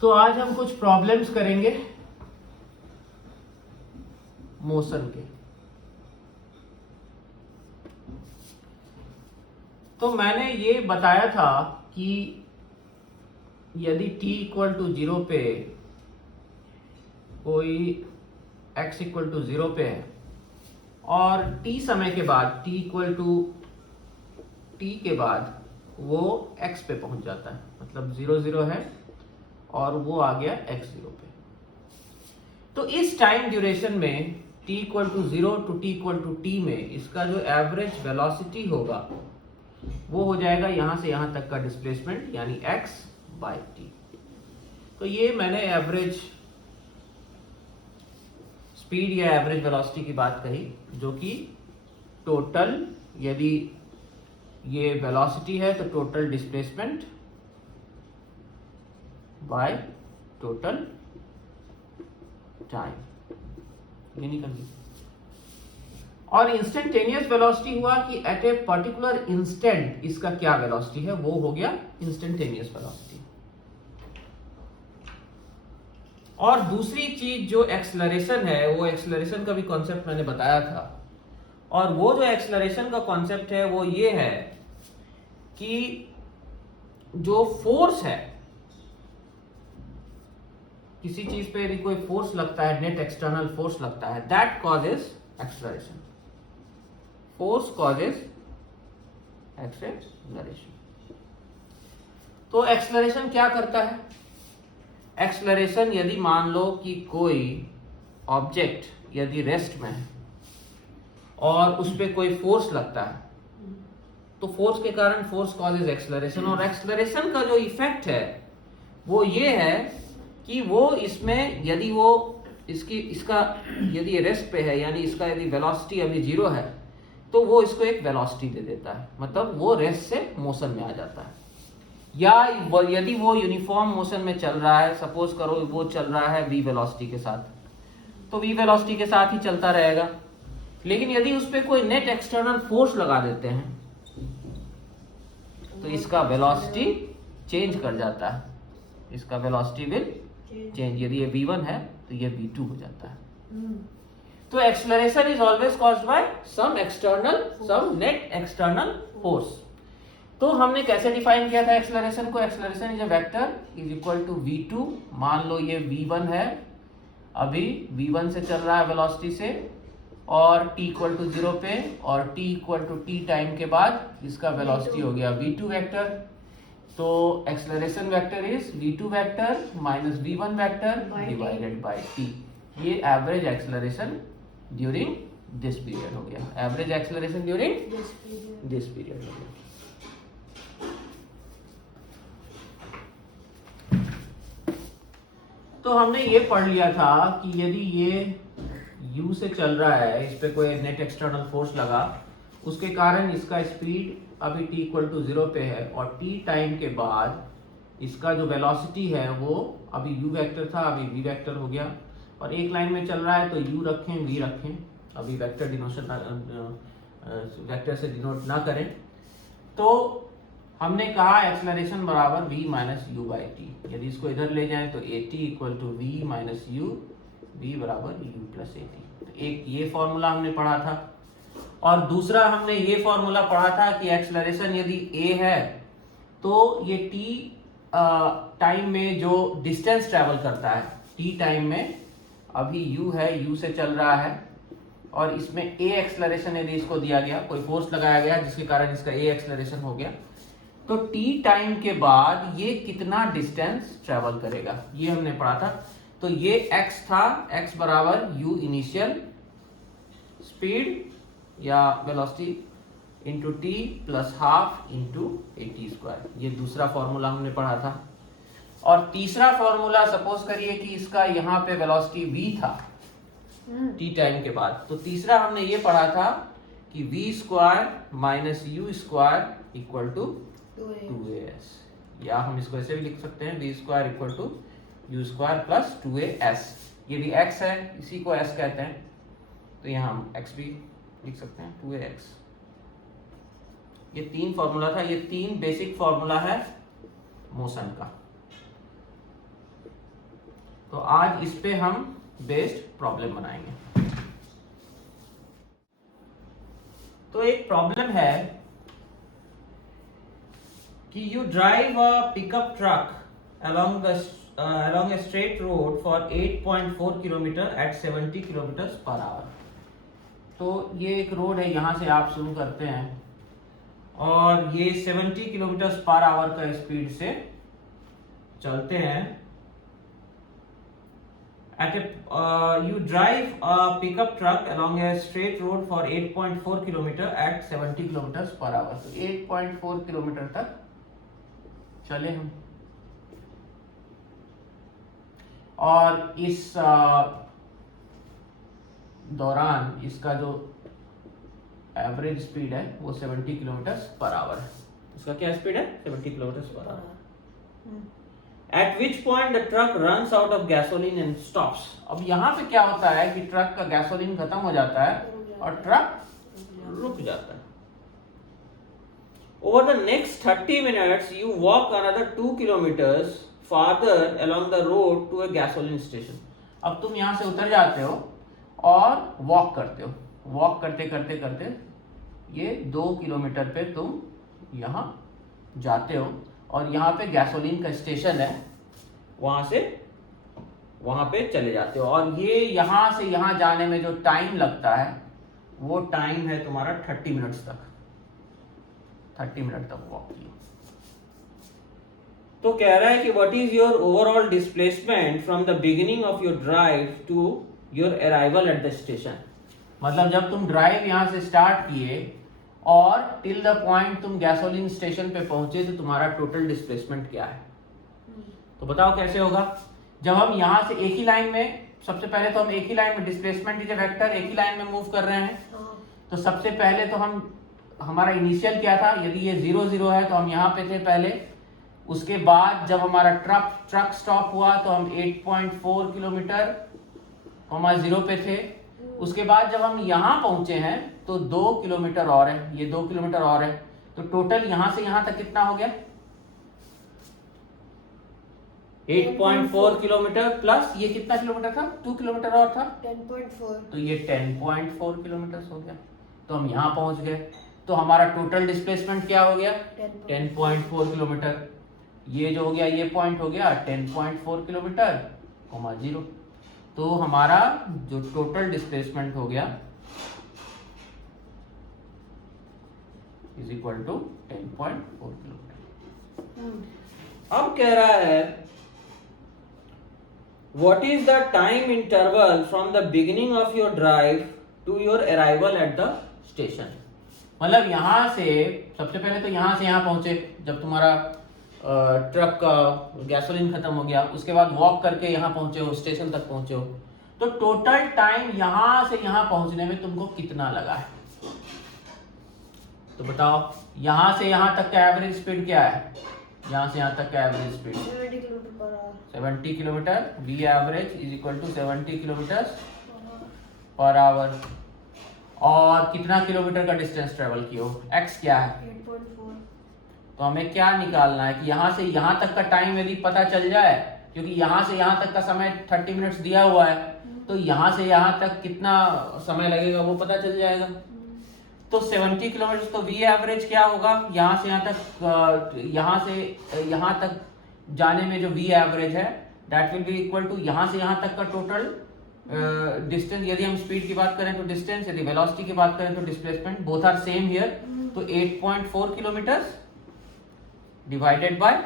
तो आज हम कुछ प्रॉब्लम्स करेंगे मोशन के। तो मैंने ये बताया था कि यदि t इक्वल टू 0 पे कोई x इक्वल टू 0 पे है और t समय के बाद t इक्वल टू t के बाद वो x पे पहुंच जाता है, मतलब 0 0 है और वो आ गया x 0 पे। तो इस टाइम ड्यूरेशन में t equal to 0 to t equal to t में इसका जो एवरेज वेलोसिटी होगा वो हो जाएगा यहां से यहां तक का डिस्प्लेसमेंट, यानी x बाय t। तो ये मैंने एवरेज स्पीड या एवरेज वेलोसिटी की बात कही, जो कि टोटल, यदि ये वेलोसिटी है तो total displacement by total time, ये नहीं करनी। और इंस्टेंटेनियस वेलोसिटी हुआ कि एट ए पर्टिकुलर इंस्टेंट इसका क्या वेलोसिटी है, वो हो गया इंस्टेंटेनियस वेलोसिटी। और दूसरी चीज जो एक्सेलरेशन है, वो एक्सेलरेशन का भी कॉन्सेप्ट मैंने बताया था, और वो जो एक्सेलरेशन का कॉन्सेप्ट है वो ये है कि जो फोर्स है, किसी चीज पे यदि कोई फोर्स लगता है, नेट एक्सटर्नल फोर्स लगता है, that causes acceleration. Force causes acceleration. तो एक्सेलरेशन क्या करता है? एक्सेलरेशन, यदि मान लो कि कोई ऑब्जेक्ट यदि रेस्ट में है और उस पर कोई फोर्स लगता है, तो फोर्स के कारण फोर्स कॉजेज एक्सेलरेशन। और एक्सेलरेशन का जो इफेक्ट है वो ये है कि वो इसमें, यदि वो इसका यदि रेस्ट पे है, यानी इसका यदि वेलोसिटी अभी 0 है, तो वो इसको एक वेलोसिटी दे देता है, मतलब वो रेस्ट से मोशन में आ जाता है। या यदि वो यूनिफॉर्म मोशन में चल रहा है, सपोज करो वो चल रहा है v वेलोसिटी के साथ, तो v वेलोसिटी के साथ ही चलता रहेगा। लेकिन यदि उस पर कोई नेट एक्सटर्नल फोर्स लगा देते हैं तो इसका वेलोसिटी चेंज कर जाता है, इसका वेलोसिटी विल चेंज। यदि ये v1 है तो ये v2 हो जाता है। तो acceleration is always caused by some external, some net external force. तो हमने कैसे डिफाइन किया था एक्सेलरेशन को? Acceleration is a vector is equal to v2। मान लो ये v1 है, अभी v1 से चल रहा है वेलोसिटी से, और t इक्वल टू 0 पे और t equal to t time के बाद इसका वेलोसिटी हो गया v2 वेक्टर। तो acceleration vector is v2 vector minus v1 vector divided by t। ये average acceleration during this period हो गया, average acceleration during this period हो गया। तो हमने ये पढ़ लिया था कि यदि ये u से चल रहा है, इस पे कोई नेट एक्सटर्नल फोर्स लगा, उसके कारण इसका स्पीड अभी t इक्वल टू 0 पे है, और t टाइम के बाद इसका जो वेलोसिटी है वो अभी u वेक्टर था, अभी v वेक्टर हो गया। और एक लाइन में चल रहा है तो u रखें, v रखें, अभी वेक्टर डिनोशन वेक्टर से डिनोट ना करें। तो हमने कहा एक्सेलरेशन बराबर v minus u by t. यदि इसको इधर ले जाएं तो a t equal to v minus u, v बराबर यू प्लस ए टी। तो एक ये फॉर्मूला हमने पढ़ा था, और दूसरा हमने ये फॉर्मूला पढ़ा था कि एक्सेलरेशन यदि a है तो ये t टाइम में जो डिस्टेंस ट्रेवल करता है, t टाइम में अभी u है, u से चल रहा है, और इसमें a एक्सेलरेशन यदि इसको दिया गया, कोई फोर्स लगाया गया जिसके कारण इसका a एक्सेलरेशन हो गया, तो t टाइम के बाद ये कितना डिस्टेंस ट्रेवल करेगा, ये हमने पढ़ा था। तो ये x था, x बराबर u इनिशियल स्पीड या velocity into T plus half into A T square, ये दूसरा फॉर्मूला हमने पढ़ा था। और तीसरा फॉर्मूला, सपोज करिए कि इसका यहाँ पे वेलोसिटी v था t टाइम के बाद, तो तीसरा हमने ये पढ़ा था कि v square minus u square equal to 2as, या हम इसको ऐसे भी लिख सकते हैं v square equal to u square plus 2as। यदि x है, इसी को s कहते हैं, तो यहाँ हम x भी लिख सकते हैं 2ax। ये तीन फॉर्मूला था, ये तीन बेसिक फॉर्मूला है मोशन का। तो आज इस पे हम बेस्ड प्रॉब्लम बनाएंगे। तो एक प्रॉब्लम है कि you drive a pickup truck along a straight road for 8.4 kilometre at 70 kilometre per our. तो ये एक रोड है, यहाँ से आप शुरू करते हैं और ये 70 किलोमीटर पर आवर का स्पीड से चलते हैं। You drive a pickup truck along a straight road for 8.4 kilometre at 70 kilometre per our. तो 8.4 किलोमीटर तक चले हम, और इस दौरान इसका जो एवरेज स्पीड है वो 70 किलोमीटर पर आवर है। इसका क्या स्पीड है? 70 kilometre per our. Eight which point the truck runs out of gasoline and stops. अब यहाँ पे क्या होता है कि ट्रक का गैसोलीन खत्म हो जाता है और ट्रक रुक जाता है। Over the next 30 minutes, you walk another 2 kilometers farther along the road to a gasoline station. अब तुम यहाँ से उतर जाते हो और वॉक करते हो। वॉक करते करते करते ये 2 किलोमीटर पे तुम यहाँ जाते हो और यहाँ पे गैसोलीन का स्टेशन है, वहाँ से वहाँ पे चले जाते हो। और ये यहाँ से यहाँ जाने में जो टाइम लगता है वो टाइम है तुम्हारा 30 मिनट्स तक। 30 मिनट तक वॉक किया। तो कह रहा है कि what is your overall displacement from the beginning of your drive to your arrival at the station. मतलब जब तुम ड्राइव यहाँ से स्टार्ट किए और टिल द पॉइंट तुम गैसोलीन स्टेशन पे पहुंचे तो तुम्हारा टोटल डिस्प्लेसमेंट क्या है। तो बताओ कैसे होगा। जब हम यहाँ से एक ही लाइन में, सबसे पहले तो हम एक ही लाइन में, डिस्प्लेसमेंट इज अ वेक्टर, एक ही लाइन में मूव कर रहे हैं। तो सबसे पहले तो हमारा इनिशियल क्या था, यदि ये 0 0 है तो हम यहाँ पे थे पहले। उसके बाद जब हमारा ट्रक स्टॉप हुआ तो हम 8.4 किलोमीटर 0 पे थे। उसके बाद जब हम यहाँ पहुंचे हैं तो 2 किलोमीटर और है, ये 2 किलोमीटर और है। तो टोटल यहाँ से यहाँ तक कितना हो गया? 8.4 किलोमीटर प्लस ये कितना किलोमीटर था? 2 किलोमीटर और था 10.4। तो ये 10.4 किलोमीटर हो गया। तो हम यहाँ पहुंच गए। तो हमारा टोटल डिस्प्लेसमेंट क्या हो गया? 10.4 किलोमीटर। ये जो हो गया, ये पॉइंट हो गया 10.4 किलोमीटर 0। तो हमारा जो टोटल डिस्प्लेसमेंट हो गया इज इक्वल टू 10.4 किलोमीटर। अब कह रहा है what is the time interval from the beginning of your drive to your arrival at the station. मतलब यहाँ से सबसे पहले तो यहाँ से यहाँ पहुंचे, जब तुम्हारा ट्रक का गैसोलीन खत्म हो गया, उसके बाद वॉक करके यहाँ पहुंचे हो, स्टेशन तक पहुंचे हो। तो टोटल टाइम यहाँ से यहाँ पहुंचने में तुमको कितना लगा है? तो बताओ, यहाँ से यहाँ तक का एवरेज स्पीड क्या है? यहाँ से यहाँ तक का average speed 70 kilometre per hour. 70 kilometre. V average is equal to 70 kilometre per hour. और कितना किलोमीटर का डिस्टेंस ट्रेवल किया हो? एक्स क्या है? 8.4। तो हमें क्या निकालना है कि यहाँ से यहाँ तक का टाइम यदि पता चल जाए, क्योंकि यहाँ से यहाँ तक का समय 30 मिनट्स दिया हुआ है, तो यहाँ से यहाँ तक कितना समय लगेगा वो पता चल जाएगा। तो 70 किलोमीटर, तो वी एवरेज क्या होगा? यहाँ से यहाँ तक जाने में जो वी एवरेज है that will be equal to यहाँ से यहाँ तक का टोटल डिस्टेंस। यदि हम स्पीड की बात करें तो डिस्टेंस, यदि वेलोसिटी की बात करें तो displacement, both are same here. तो 8.4 किलोमीटर डिवाइडेड बाय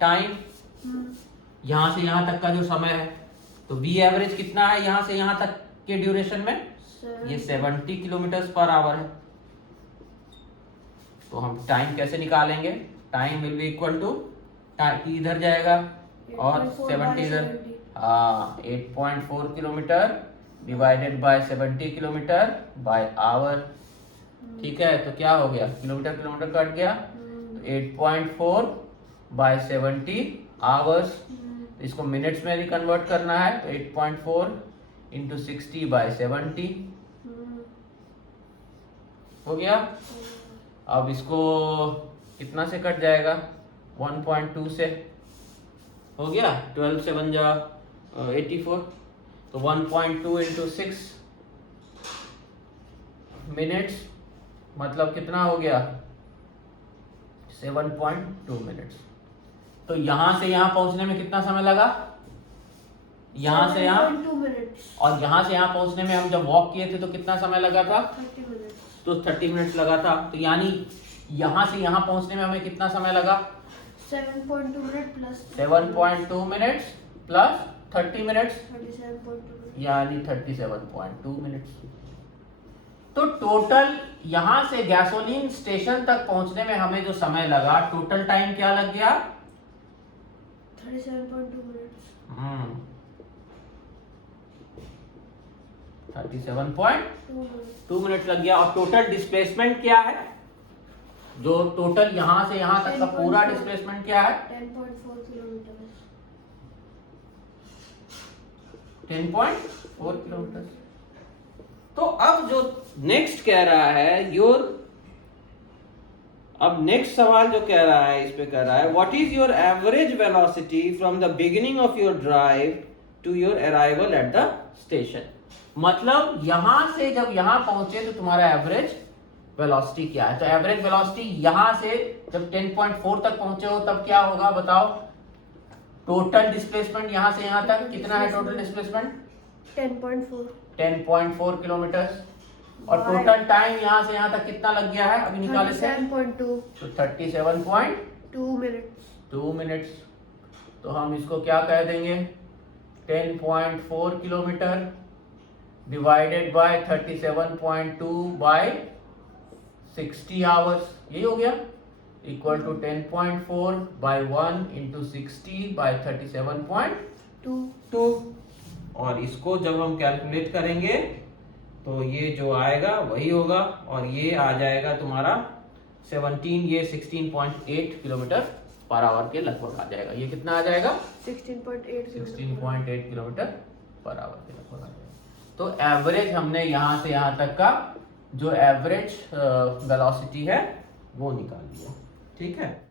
टाइम, यहाँ से यहाँ तक का जो समय है। तो वी एवरेज कितना है यहाँ से यहाँ तक के ड्यूरेशन में? ये 70 किलोमीटर पर आवर है। तो हम टाइम कैसे निकालेंगे? Time will be equal to, इधर जाएगा और 70 इधर। 8.4 kilometre divided by 70 kilometre by hour. ठीक है, तो क्या हो गया? किलोमीटर किलोमीटर कट गया, तो 8.4 बाय 70 आवर्स। इसको मिनट्स में भी कन्वर्ट करना है तो 8.4 इंटू 60 बाय 70 हो गया। अब इसको कितना से कट जाएगा? 1.2 से हो गया। 12 से बन जा 84, तो 1.2 इंटू 6 मिनट्स, मतलब कितना हो गया 7.2 मिनट्स। तो यहां से यहां पहुंचने में कितना समय लगा, यहां से यहां, 2 मिनट्स और यहां से यहां पहुंचने में हम जब वॉक किए थे तो कितना समय लगा था, 30 मिनट्स तो 30 मिनट्स लगा था। तो यानी यहां से यहां पहुंचने में हमें कितना समय लगा, 7.2 minute plus 7.2 minutes plus 30 minutes, 37.2 यानी 37.2 मिनट्स। तो टोटल यहां से गैसोलीन स्टेशन तक पहुंचने में हमें जो समय लगा, टोटल टाइम क्या लग गया, 37.2 मिनट्स 37.2 मिनट लग गया। और टोटल डिस्प्लेसमेंट क्या है, जो टोटल यहां से यहां तक का पूरा 10.4 डिस्प्लेसमेंट क्या है, 10.4 किलोमीटर 10.4 किलोमीटर। तो अब जो नेक्स्ट कह रहा है अब नेक्स्ट सवाल जो कह रहा है, इस पे कह रहा है what is your average velocity from the beginning of your drive to your arrival at the station. मतलब यहां से जब यहां पहुंचे तो तुम्हारा एवरेज वेलोसिटी क्या है। तो एवरेज वेलोसिटी यहां से जब 10.4 तक पहुंचे हो तब क्या होगा बताओ, टोटल डिस्प्लेसमेंट यहां से यहां तक कितना है, टोटल डिस्प्लेसमेंट 10.4 किलोमीटर। और टोटल टाइम यहां से यहां तक कितना लग गया है, अभी निकाले थे, 37.2 तो 37.2 मिनट्स मिनट्स। तो हम इसको क्या कह देंगे, 10.4 kilometre divided by 37.2 by 60 hours, यही हो गया, equal to 10.4 by 1 into 60 by 37.2। और इसको जब हम कैलकुलेट करेंगे तो ये जो आएगा वही होगा, और ये आ जाएगा तुम्हारा 17, ये 16.8 किलोमीटर पर आवर के लगभग आ जाएगा। ये कितना आ जाएगा, 16.8 किलोमीटर पर आवर के लगभग आ जाएगा। तो एवरेज हमने यहाँ से यहाँ तक का जो एवरेज वेलोसिटी है वो निकाल लिया, ठीक है।